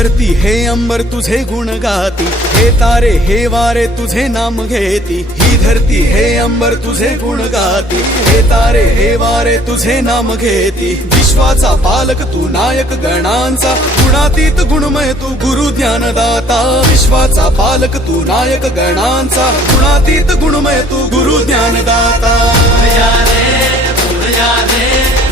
धरती हे अंबर तुझे गुण गाती, हे तारे हे वारे तुझे नाम घेती। ही धरती हे अंबर तुझे गुण गाती, हे तारे हे वारे तुझे नाम घेती। विश्वाचा पालक तू नायक गणांचा, गुणातीत गुणमय तू गुरु ज्ञानदाता। विश्वाचा पालक तू नायक गणांचा, गुणातीत गुणमय तू गुरु ज्ञानदाता। फूल जा रे